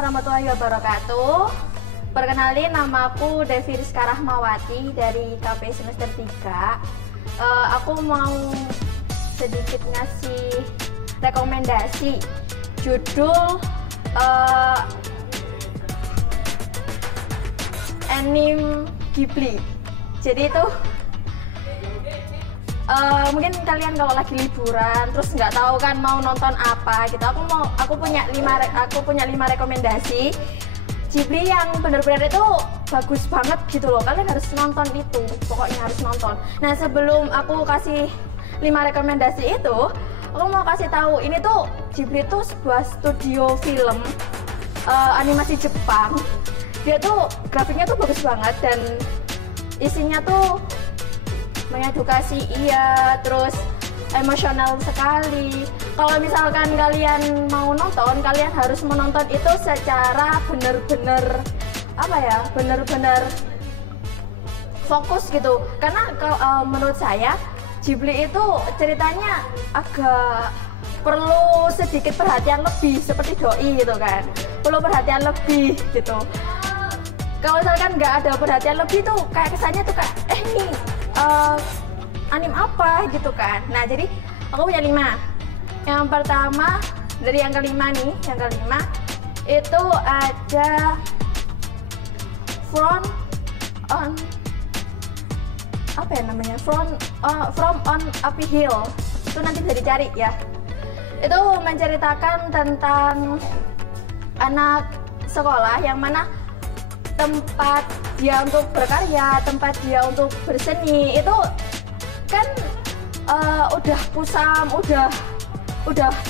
Warahmatullahi wabarakatuh. Perkenalin, namaku Devi Rizka Rahmawati dari KP semester 3. Aku mau sedikit ngasih rekomendasi judul anime Ghibli. Jadi itu mungkin kalian kalau lagi liburan terus nggak tahu kan mau nonton apa gitu, aku punya 5 rekomendasi Ghibli yang benar-benar itu bagus banget gitu loh. Kalian harus nonton itu, pokoknya harus nonton. Nah, sebelum aku kasih 5 rekomendasi itu, aku mau kasih tahu ini tuh Ghibli itu sebuah studio film animasi Jepang. Dia tuh grafiknya tuh bagus banget dan isinya tuh mengedukasi, iya, terus emosional sekali. Kalau misalkan kalian mau nonton, kalian harus menonton itu secara bener-bener bener-bener fokus gitu. Karena menurut saya Ghibli itu ceritanya agak perlu sedikit perhatian lebih, seperti doi gitu kan, perlu perhatian lebih gitu. Kalau misalkan nggak ada perhatian lebih tuh kayak kesannya tuh kayak nih anime apa gitu kan. Nah, jadi aku punya 5. Yang pertama, dari yang kelima nih, yang kelima itu ada From on Happy Hill. Itu nanti bisa dicari ya. Itu menceritakan tentang anak sekolah yang mana tempat dia untuk berkarya, tempat dia untuk berseni itu kan udah kusam, udah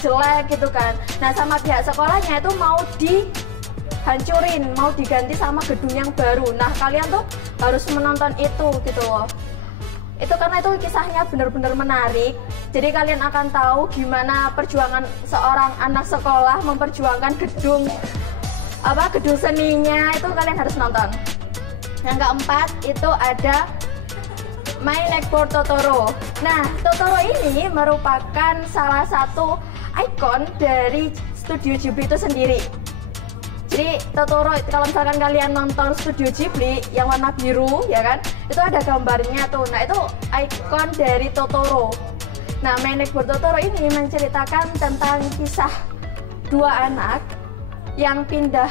jelek gitu kan. Nah, sama pihak sekolahnya itu mau dihancurin, mau diganti sama gedung yang baru. Nah, kalian tuh harus menonton itu gitu loh. Itu karena itu kisahnya benar-benar menarik. Jadi kalian akan tahu gimana perjuangan seorang anak sekolah memperjuangkan gedung seninya. Itu kalian harus nonton. Yang keempat itu ada My Neighbor Totoro. Nah, Totoro ini merupakan salah satu ikon dari studio Ghibli itu sendiri. Jadi Totoro, kalau misalkan kalian nonton studio Ghibli yang warna biru ya kan, itu ada gambarnya tuh. Nah, itu ikon dari Totoro. Nah, My Neighbor Totoro ini menceritakan tentang kisah 2 anak yang pindah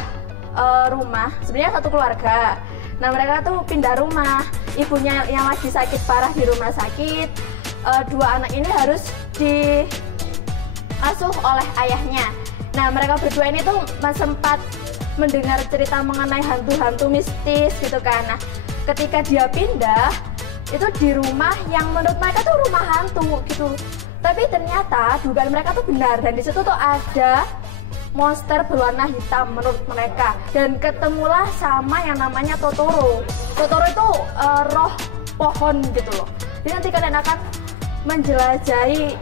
rumah, sebenarnya satu keluarga. Nah, mereka tuh pindah rumah, ibunya yang lagi sakit parah di rumah sakit. 2 anak ini harus diasuh oleh ayahnya. Nah, mereka berdua ini tuh sempat mendengar cerita mengenai hantu-hantu mistis gitu kan. Nah, ketika dia pindah, itu di rumah yang menurut mereka tuh rumah hantu gitu. Tapi ternyata dugaan mereka tuh benar, dan di situ tuh ada monster berwarna hitam menurut mereka, dan ketemulah sama yang namanya Totoro. Totoro itu roh pohon gitu loh. Jadi nanti kalian akan menjelajahi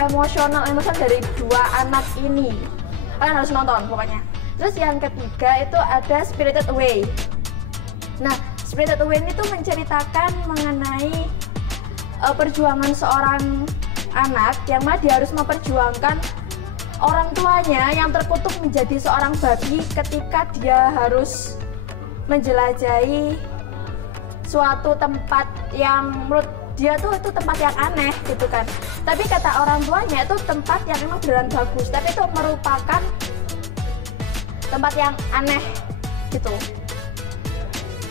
emosional dari 2 anak ini. Kalian harus nonton pokoknya. Terus yang ketiga itu ada Spirited Away. Nah, Spirited Away ini tuh menceritakan mengenai perjuangan seorang anak yang mana dia harus memperjuangkan orang tuanya yang terkutuk menjadi seorang babi ketika dia harus menjelajahi suatu tempat yang menurut dia tuh itu tempat yang aneh gitu kan. Tapi kata orang tuanya itu tempat yang emang beneran bagus, tapi itu merupakan tempat yang aneh gitu.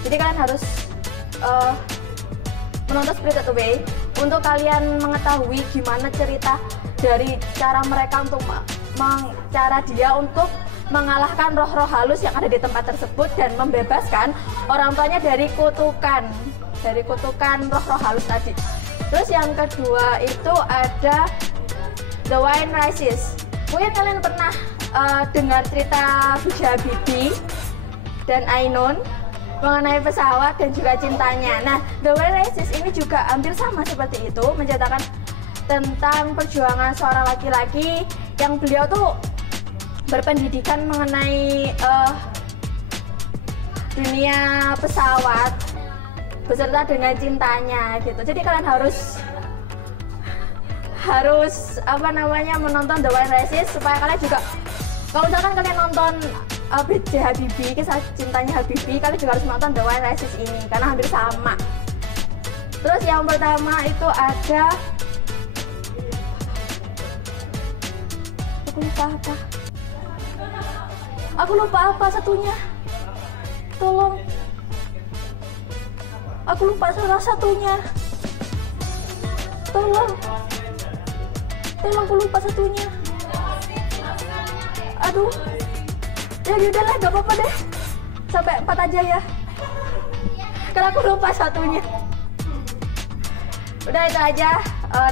Jadi kalian harus menonton Spirited Away untuk kalian mengetahui gimana cerita dari cara mereka untuk cara dia untuk mengalahkan roh-roh halus yang ada di tempat tersebut dan membebaskan orang tuanya dari kutukan roh-roh halus tadi. Terus yang kedua itu ada The Wind Rises. Mungkin kalian pernah dengar cerita Bija Bibi dan Ainun mengenai pesawat dan juga cintanya. Nah, The Wind Rises ini juga hampir sama seperti itu, menceritakan tentang perjuangan seorang laki-laki yang beliau tuh berpendidikan mengenai dunia pesawat beserta dengan cintanya gitu. Jadi kalian harus menonton The Wind Rises supaya kalian juga Kalau misalkan kalian nonton B.J. Habibie, kisah cintanya Habibie, kalian juga harus nonton The White Lotus ini karena hampir sama. Terus yang pertama itu ada, aku lupa apa. Aku lupa apa satunya. Tolong. Aku lupa salah satunya. Tolong. Tolong, aku lupa satunya. Aduh. Ya udahlah, gak apa-apa deh. Sampai 4 aja ya. Karena aku lupa satunya. Udah itu aja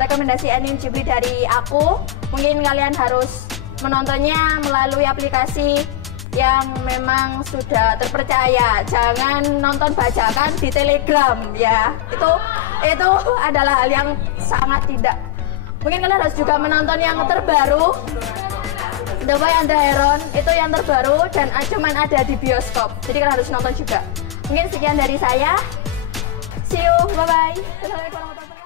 rekomendasi anime Ghibli dari aku. Mungkin kalian harus menontonnya melalui aplikasi yang memang sudah terpercaya. Jangan nonton bajakan di Telegram ya. Itu adalah hal yang sangat tidak. Mungkin kalian harus juga menonton yang terbaru, The Boy and the Heron, itu yang terbaru dan cuman ada di bioskop. Jadi kalian harus nonton juga. Mungkin sekian dari saya. See you, bye bye. Assalamualaikum warahmatullahi wabarakatuh.